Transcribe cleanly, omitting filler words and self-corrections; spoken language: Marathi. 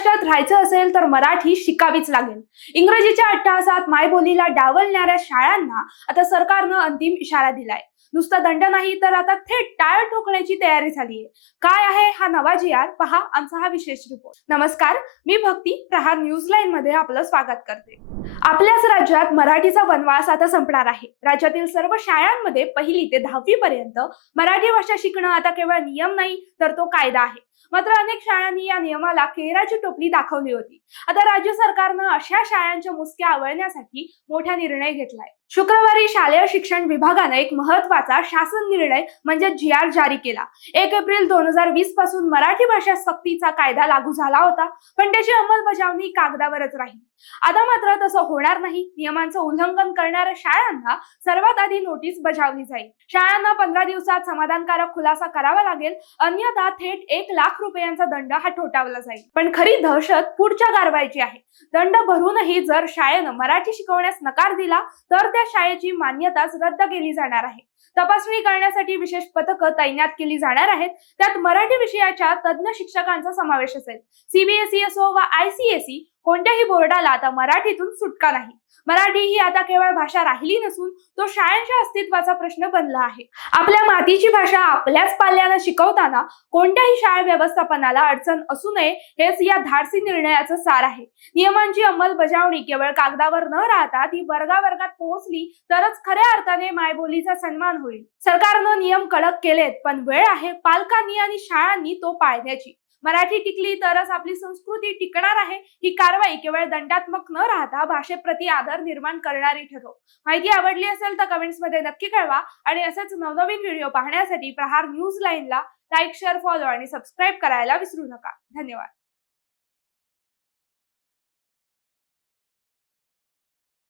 महाराष्ट्रात राहायचं असेल तर मराठी शिकावीच लागेल। इंग्रजीच्या अट्टहासात मायबोलीला डावलणाऱ्या शाळांना आता सरकारनं अंतिम इशारा दिलाय। नुसता दंड नाही तर आता थेट टाळ ठोकण्याची तयारी झालीये। काय आहे हा नवा जी.आर? पहा आमचा हा विशेष रिपोर्ट। नमस्कार, मी भक्ती, प्रहार न्यूजलाईन मध्ये आपलं स्वागत करते। आपल्याच राज्यात मराठीचा वनवास आता संपणार आहे। राज्यातील सर्व शाळांमध्ये 1ली ते 10वी पर्यंत मराठी भाषा शिकणं आता केवळ नियम नाही तर तो कायदा आहे। मात्र अनेक शाळांनी या नियमाला केराची टोपली दाखवली होती। आता राज्य सरकारनं अशा शाळांच्या मुसक्या आवळण्यासाठी मोठा निर्णय घेतलाय। शुक्रवारी शालेय शिक्षण विभागाने एक महत्त्वाचा शासन निर्णय म्हणजे जी.आर जारी केला। 1 एप्रिल 2020 पासून मराठी भाषा सक्तीचा कायदा लागू झाला होता, पण त्याची अंमलबजावणी कागदावरच राहिली। आता मात्र तसं होणार नाही। नियमांचं उल्लंघन करणाऱ्या शाळांना सर्वात आधी नोटीस बजावली जाईल। शाळांना 15 दिवसात समाधानकारक खुलासा करावा लागेल, अन्यथा थेट 1 लाख रुपयांचा दंड हा ठोठावला जाईल। पण खरी दहशत पुढच्या कारवाईची आहे। दंड भरूनही जर शाळेनं मराठी शिकवण्यास नकार दिला तर त्या शाळेची मान्यताच रद्द केली जाणार आहे। तपासणी करण्यासाठी विशेष पथकं तैनात केली जाणार आहेत। त्यात मराठी विषयाच्या तज्ञ शिक्षकांचा समावेश असेल। सीबीएसई असो वा आयसीएसई कोणत्याही बोर्डाला आता मराठीतून सुटका नाही। मराठी ही आता केवळ भाषा राहिली नसून तो शाळांच्या अस्तित्वाचा प्रश्न बनला आहे। आपल्या मातीची भाषा आपल्याच पाल्यानं शिकवताना कोणत्याही शाळा व्यवस्थापनाला अडचण असू नये हेच या धाडसी निर्णयाचं सार आहे। नियमांची अंमलबजावणी केवळ कागदावर न राहता ती वर्गावर्गात पोहोचली तरच खऱ्या अर्थाने मायबोलीचा सन्मान होईल। सरकारनं नियम कडक केलेत, पण वेळ आहे पालकांनी आणि शाळांनी तो पाळण्याची। मराठी टिकली तरच आपली संस्कृती टिकणार आहे। ही कारवाई केवळ दंडात्मक न राहता भाषेप्रती आदर निर्माण करणारी ठरो। माहिती आवडली असेल तर कमेंट्समध्ये नक्की कळवा आणि असेच नवनवीन व्हिडिओ पाहण्यासाठी प्रहार न्यूज लाईनला लाईक, शेअर, फॉलो आणि सबस्क्राईब करायला विसरू नका। धन्यवाद।